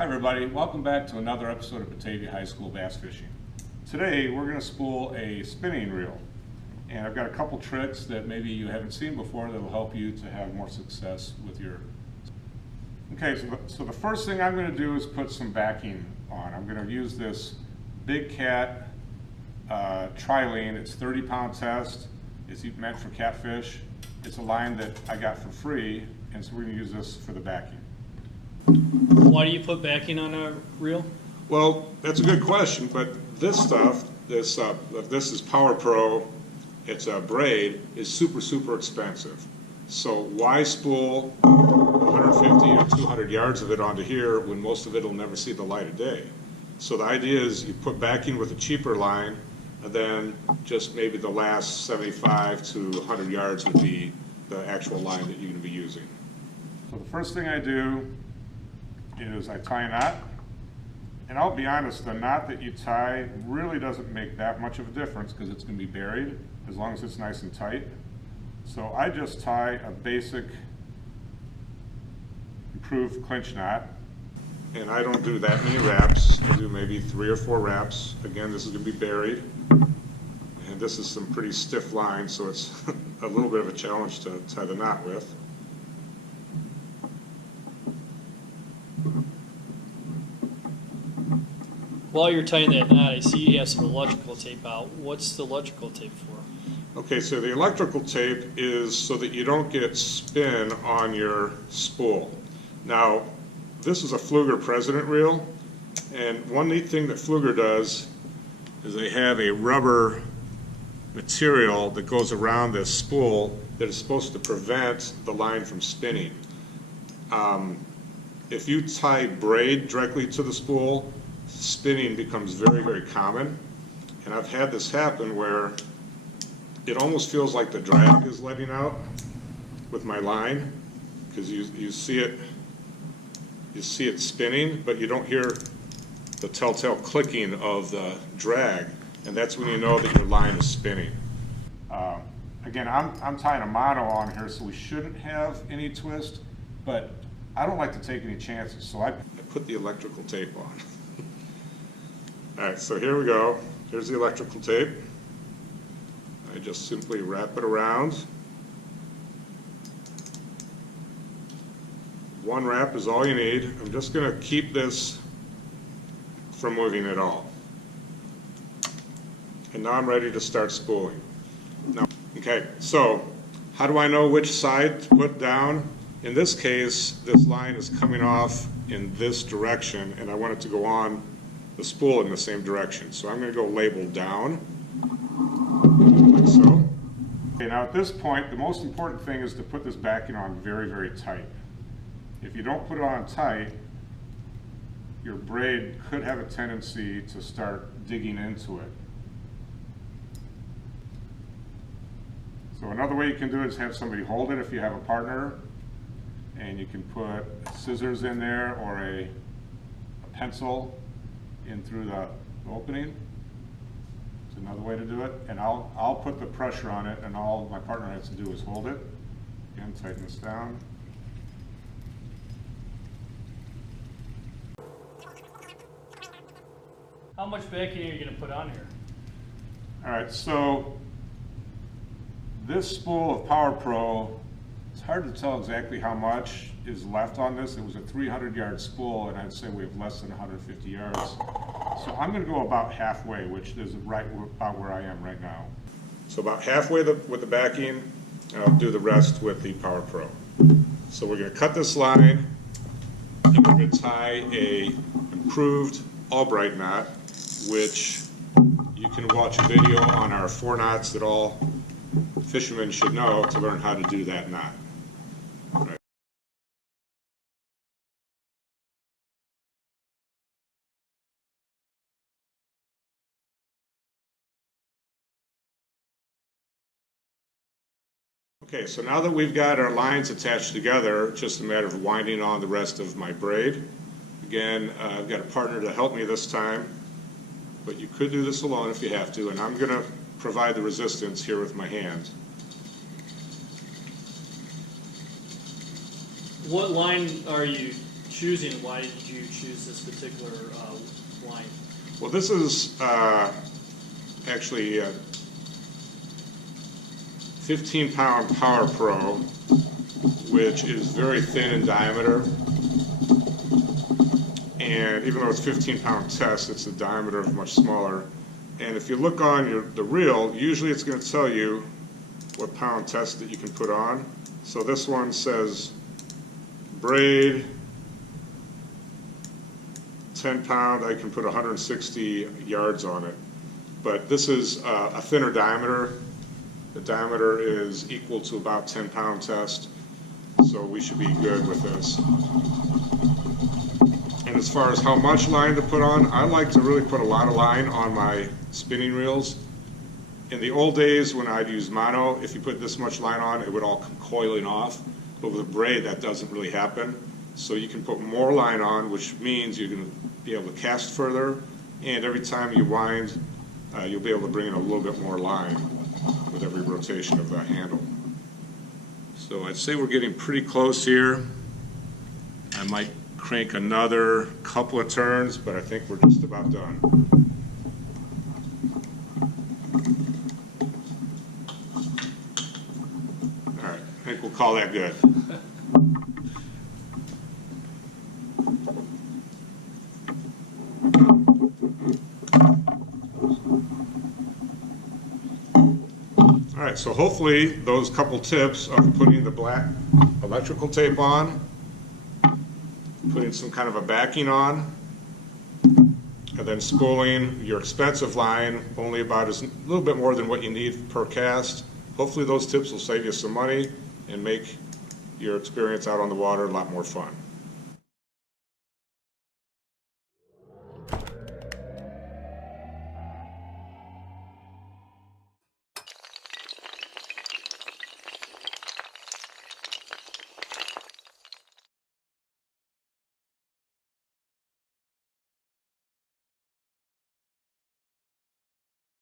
Hi everybody, welcome back to another episode of Batavia High School Bass Fishing. Today we're going to spool a spinning reel, and I've got a couple tricks that maybe you haven't seen before that will help you to have more success with your... Okay, so the first thing I'm going to do is put some backing on. I'm going to use this Big Cat trilene. It's 30-pound test. It's meant for catfish. It's a line that I got for free, and so we're going to use this for the backing. Why do you put backing on a reel? Well, that's a good question, but this stuff, this is Power Pro, it's a braid, is super expensive. So why spool 150 or 200 yards of it onto here when most of it will never see the light of day? So the idea is you put backing with a cheaper line, and then just maybe the last 75 to 100 yards would be the actual line that you're going to be using. So the first thing I do is I tie a knot, and I'll be honest, the knot that you tie really doesn't make that much of a difference because it's going to be buried as long as it's nice and tight. So I just tie a basic improved clinch knot. And I don't do that many wraps. I do maybe 3 or 4 wraps. Again, this is going to be buried, and this is some pretty stiff line, so it's a little bit of a challenge to tie the knot with. While you're tying that knot, I see you have some electrical tape out. What's the electrical tape for? Okay, so the electrical tape is so that you don't get spin on your spool. Now, this is a Pflueger President reel, and one neat thing that Pflueger does is they have a rubber material that goes around this spool that is supposed to prevent the line from spinning. If you tie braid directly to the spool, spinning becomes very common, and I've had this happen where it almost feels like the drag is letting out with my line, because you see it spinning, but you don't hear the telltale clicking of the drag, and that's when you know that your line is spinning. Again, I'm tying a mono on here, so we shouldn't have any twist, but I don't like to take any chances, so I put the electrical tape on. All right, so here we go. Here's the electrical tape. I just simply wrap it around. One wrap is all you need. I'm just going to keep this from moving at all. And now I'm ready to start spooling. Now, okay, so how do I know which side to put down? In this case, this line is coming off in this direction, and I want it to go on the spool in the same direction. So I'm going to go label down, like so. Okay, now at this point, the most important thing is to put this backing on very tight. If you don't put it on tight, your braid could have a tendency to start digging into it. So another way you can do it is have somebody hold it if you have a partner, and you can put scissors in there or a pencil in through the opening. It's another way to do it, and I'll put the pressure on it, and all my partner has to do is hold it. Again, tighten this down. How much backing are you going to put on here? All right, so this spool of Power Pro, it's hard to tell exactly how much is left on this. It was a 300-yard spool, and I'd say we have less than 150 yards. So I'm going to go about halfway, which is right about where I am right now. So about halfway with the backing, and I'll do the rest with the Power Pro. So we're going to cut this line, and we're going to tie a improved Albright knot, which you can watch a video on our 4 knots that all fishermen should know to learn how to do that knot. Right. Okay, so now that we've got our lines attached together, it's just a matter of winding on the rest of my braid. Again, I've got a partner to help me this time, but you could do this alone if you have to, and I'm going to provide the resistance here with my hands. What line are you choosing, why did you choose this particular line? Well, this is actually 15-pound Power Pro, which is very thin in diameter. And even though it's 15-pound test, it's a diameter of much smaller. And if you look on the reel, usually it's going to tell you what pound test that you can put on. So this one says braid, 10 pound, I can put 160 yards on it. But this is a thinner diameter. The diameter is equal to about 10-pound test, so we should be good with this. And as far as how much line to put on, I like to really put a lot of line on my spinning reels. In the old days when I'd use mono, if you put this much line on, it would all come coiling off. But with a braid, that doesn't really happen. So you can put more line on, which means you're going to be able to cast further, and every time you wind, you'll be able to bring in a little bit more line with every rotation of the handle. So I'd say we're getting pretty close here. I might crank another couple of turns, but I think we're just about done. All right, I think we'll call that good. All right, so hopefully those couple tips of putting the black electrical tape on, putting some kind of a backing on, and then spooling your expensive line only about a little bit more than what you need per cast. Hopefully those tips will save you some money and make your experience out on the water a lot more fun.